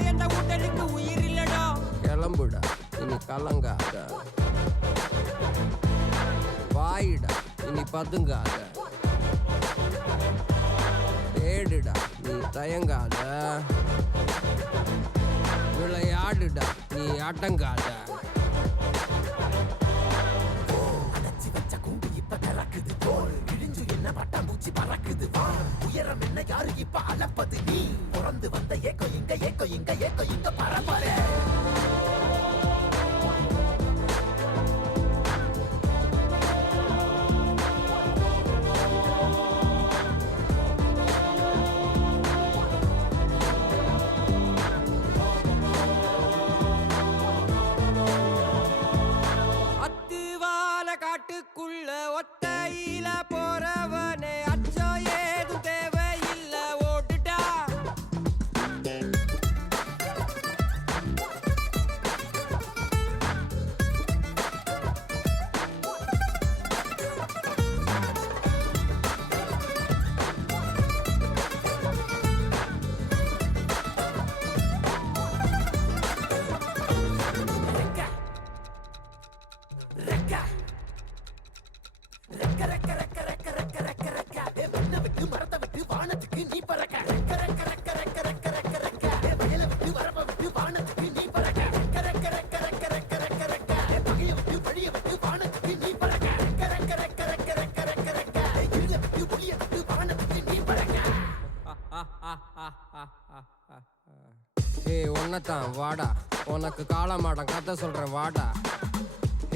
பயந்த உடலுக்கு உயிர் இல்லடா. கிளம்புடா இனி கலங்காத, வாயிடா இனி பதுங்காத, தேடுடா நீ தயங்காத, விளையாடுடா நீ அடங்காத. திறக்குது தோல் இழிஞ்சு என்ன பட்டாம்பூச்சி பறக்குது வா உயரம் என்ன யாரு இப்ப அளப்பது நீ பிறந்து வந்த ஏக்கோ இங்க ஏக்கோ இங்க ஏக்கோ இங்க பரம்பரை காட்டுக்குள்ள ஒத்தையில போறவனே அச்சம் ஏதும் தேவையில்ல ஓட்டுட்டா. வானத்துக்கு நீ பறக்க வயல விட்டு வரப்ப விட்டு வானத்துக்கு நீ பறக்க பகைய விட்டு வழிய விட்டு வானத்துக்கு நீ பறக்க இருள விட்டு ஒளிய விட்டு வானத்துக்கு நீ பறக்க. ஏய் உன்னதான் வாடா, உனக்கு காளமாடம் கதை சொல்றேன் வாடா.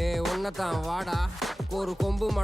ஏய் உன்னதான் வாடா, ஒரு கொம்பு மாடம்